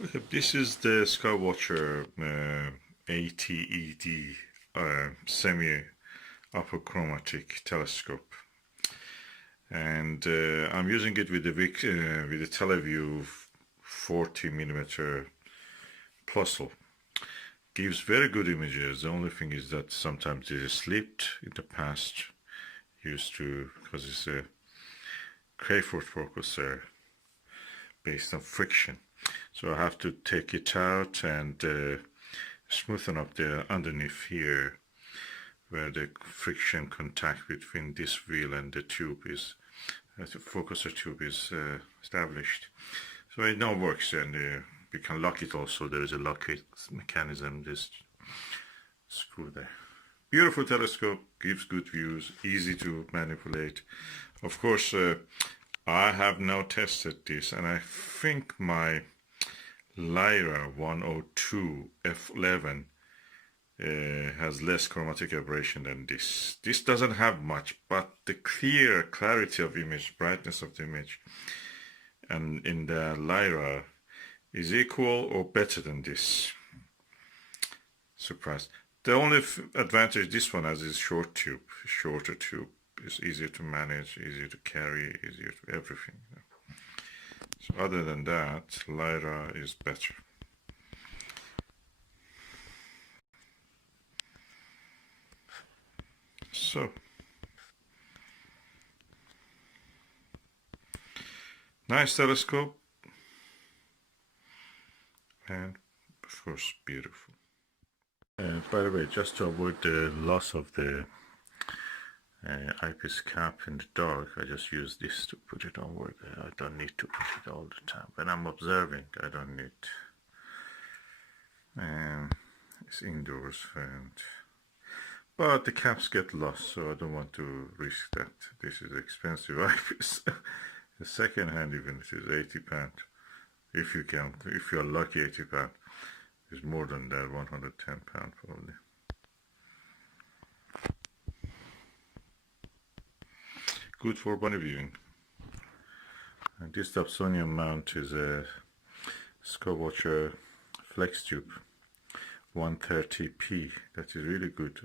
This is the Skywatcher 80 ED semi-apochromatic telescope, and I'm using it with the Teleview 40mm puzzle. Gives very good images. The only thing is that sometimes it is slipped in the past. Used to, because it's a Crayford focuser based on friction. So I have to take it out and smoothen up the underneath here where the friction contact between this wheel and the tube is, the focuser tube is established. So it now works, and we can lock it also. There is a lock mechanism, this screw there. Beautiful telescope, gives good views, easy to manipulate. Of course, I have now tested this, and I think my Lyra 102 f11 has less chromatic aberration than this. This doesn't have much, but the clarity of image, brightness of the image, and in the Lyra is equal or better than this. Surprised. The only advantage this one has is shorter tube. It's easier to manage, easier to carry, easier to everything. So other than that, Lyra is better. So, nice telescope, and of course beautiful. By the way, just to avoid the loss of the eyepiece cap in the dark, I just use this to put it onward. I don't need to put it all the time. When I'm observing, I don't need. It's indoors, but the caps get lost, so I don't want to risk that. This is expensive eyepiece. The second hand, even it is £80. If you count, if you're lucky, £80. It's more than that, £110 probably. Good for bunny viewing. And this Dobsonian mount is a Skywatcher flex tube 130p. That is really good.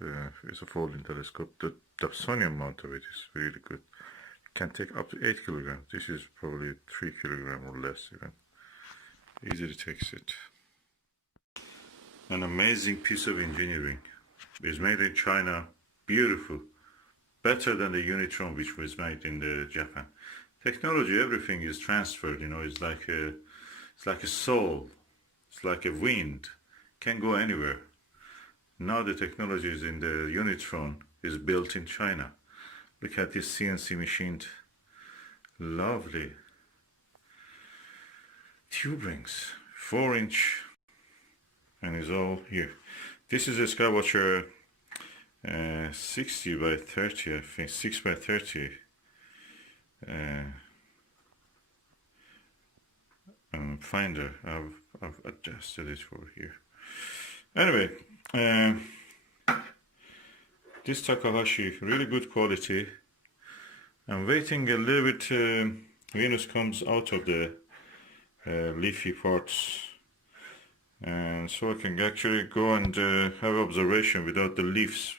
It's a folding telescope. The Dobsonian mount of it is really good. It can take up to 8 kilograms. This is probably 3 kilograms or less even. Easily takes it. An amazing piece of engineering. It's made in China. Beautiful. Better than the Unitron, which was made in Japan. Technology, everything is transferred. You know, it's like a soul. It's like a wind. Can go anywhere. Now the technology is in the Unitron is built in China. Look at this CNC machined, lovely tube rings, 4-inch, and is all here. This is a Skywatcher 60 by 30, I think 6 by 30 finder. I've adjusted it for here. Anyway, this Takahashi, really good quality. I'm waiting a little bit. Venus comes out of the leafy parts, and so I can actually go and have observation without the leaves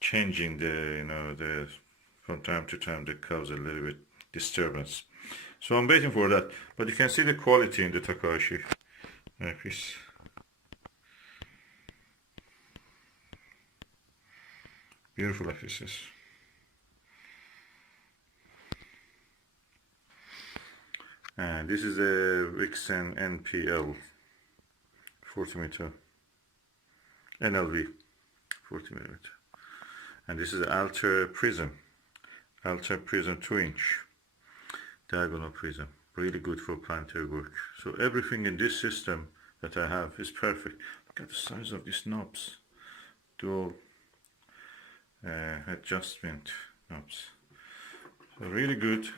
changing from time to time that cause a little bit disturbance. So I'm waiting for that, but you can see the quality in the Takahashi piece. Beautiful pieces. And this is a Vixen NPL 40mm, NLV 40mm, and this is the Alter Prism 2-inch diagonal prism, really good for planetary work. So everything in this system that I have is perfect. Look at the size of these knobs, dual adjustment knobs, so really good.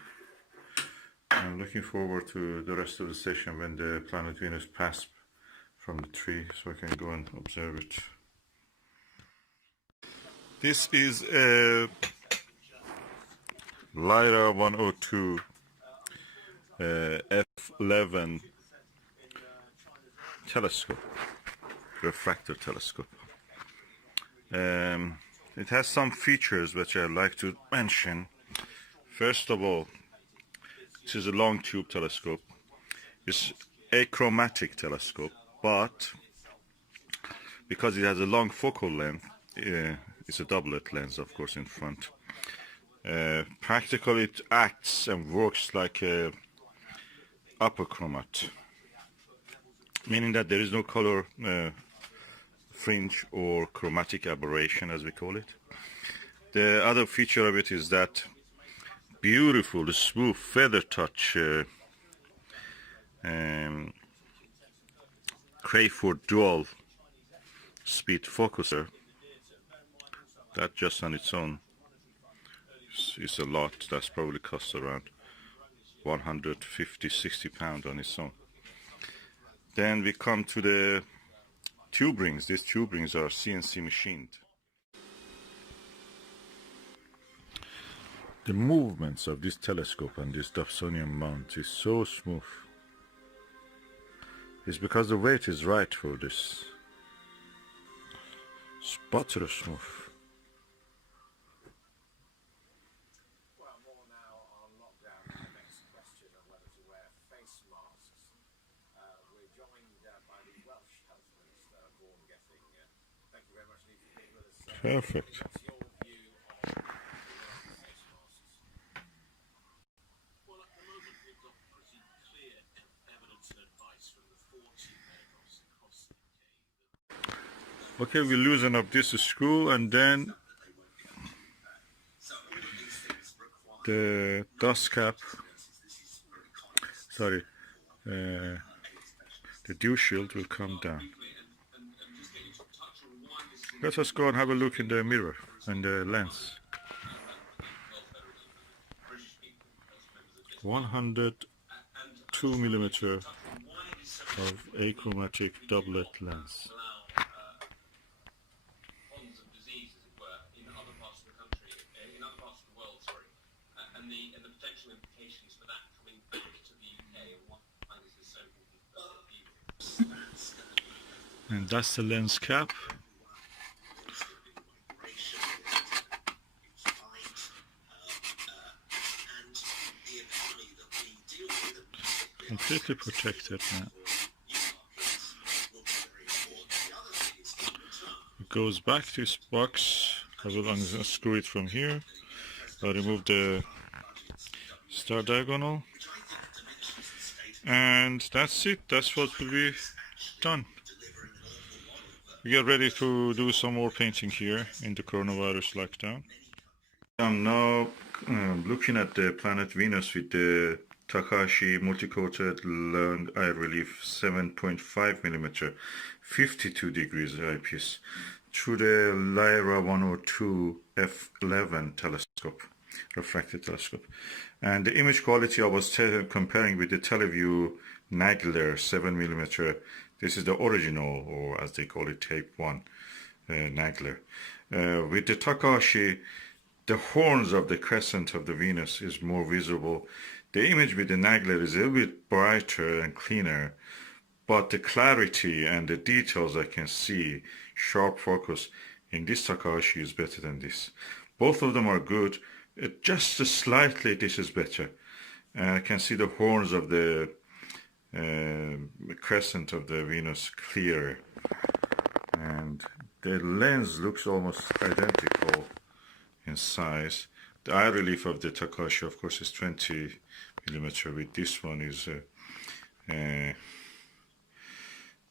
I'm looking forward to the rest of the session when the planet Venus passes from the tree, so I can go and observe it. This is a Lyra 102 f11 telescope, refractor telescope. It has some features which I'd like to mention. First of all, this is a long tube telescope. It's achromatic telescope, but because it has a long focal length, it's a doublet lens, of course, in front. Practically, it acts and works like a apochromatic, meaning that there is no color fringe or chromatic aberration, as we call it. The other feature of it is that beautiful, smooth feather touch Crayford dual speed focuser. That just on its own is a lot. That's probably cost around 150-60 pounds on its own. Then we come to the tube rings. These tube rings are CNC machined. The movements of this telescope and this Dobsonian mount is so smooth. It's because the weight is right for this. It's butter smooth. Well, more now on lockdown. The next question of whether to wear face masks. We're joined by the Welsh Health Minister, Vaughan Gething. Thank you very much indeed for being with us. Perfect. What's your view on face masks? Well, at the moment we've got pretty clear evidence and advice from the 40 medicals across the UK. Okay, we loosen up this screw and then the dust cap, the dew shield will come down. Let us go and have a look in the mirror and the lens. 102mm of achromatic doublet lens. And the potential implications for that coming back to the UK and why this is so important. And that's the lens cap. Completely protected now. It goes back to its box. I will unscrew it from here. I'll remove the star diagonal, and that's it. That's what will be done. We get ready to do some more painting here in the coronavirus lockdown. I'm now looking at the planet Venus with the Takahashi multi-coated long eye relief 7.5mm 52 degrees eyepiece through the Lyra 102 f11 telescope, refractor telescope. And the image quality I was comparing with the Teleview Nagler 7mm. This is the original, or as they call it, Tape 1 Nagler. With the Takahashi, the horns of the crescent of the Venus is more visible. The image with the Nagler is a little bit brighter and cleaner, but the clarity and the details I can see, sharp focus, in this Takahashi is better than this. Both of them are good. Just slightly this is better. I can see the horns of the crescent of the Venus clearer, and the lens looks almost identical in size. The eye relief of the Takahashi, of course, is 20mm. With this one is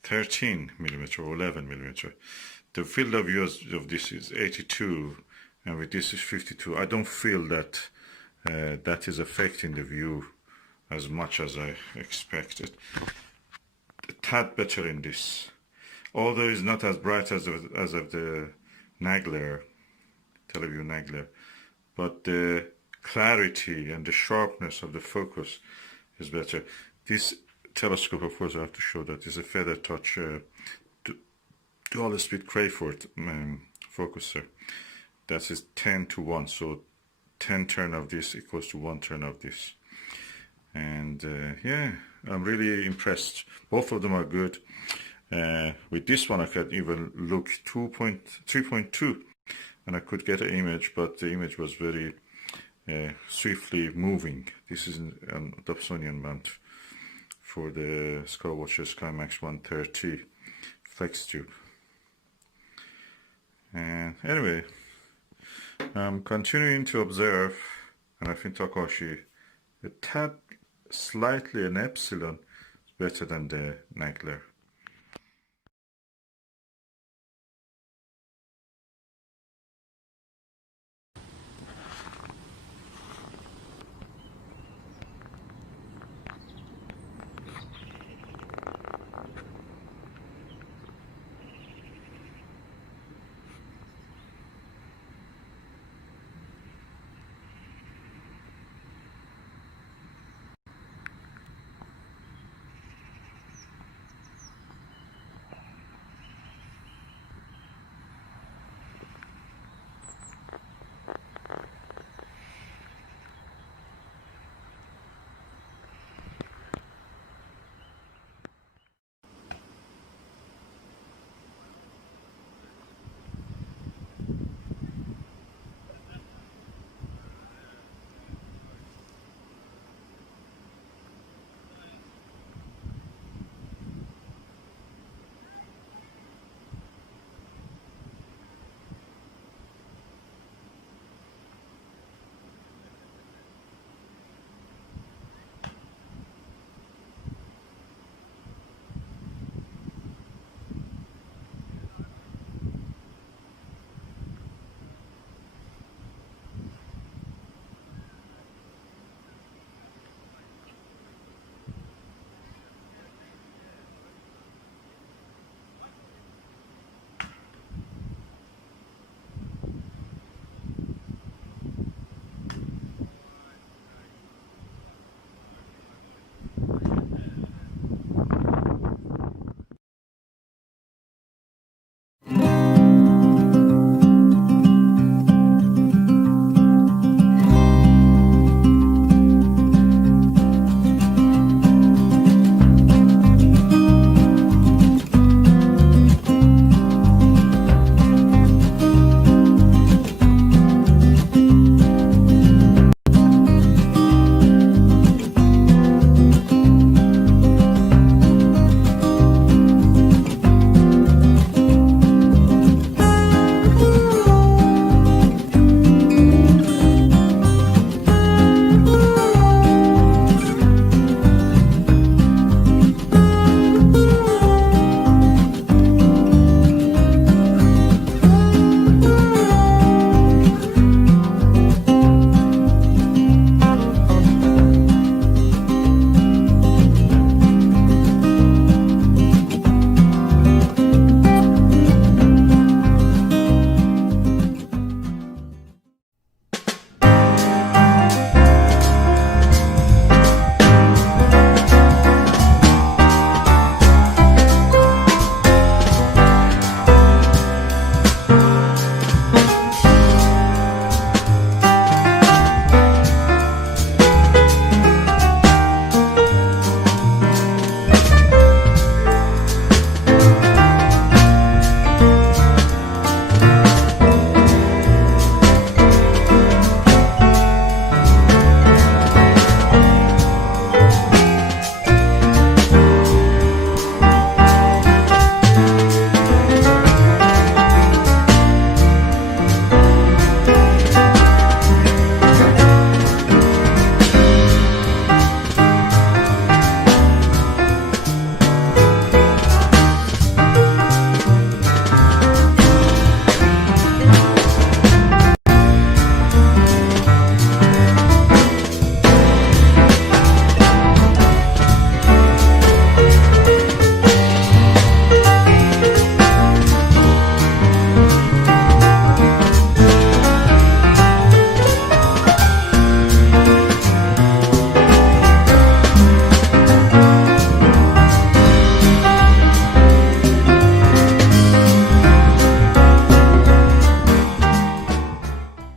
13mm or 11mm. The field of view of this is 82, and with this is 52. I don't feel that that is affecting the view as much as I expected. A tad better in this, although it's not as bright as of the Nagler, Teleview Nagler, but the clarity and the sharpness of the focus is better. This telescope, of course, I have to show that is a feather touch dual speed Crayford focuser. That is 10:1, so 10 turn of this equals to 1 turn of this. And yeah, I'm really impressed. Both of them are good. With this one I could even look 3.2 and I could get an image, but the image was very swiftly moving. This is an Dobsonian mount for the Skywatcher SkyMax 130 flex tube. And anyway, I'm continuing to observe, and I think Takashi, a tad slightly an epsilon is better than the Nagler.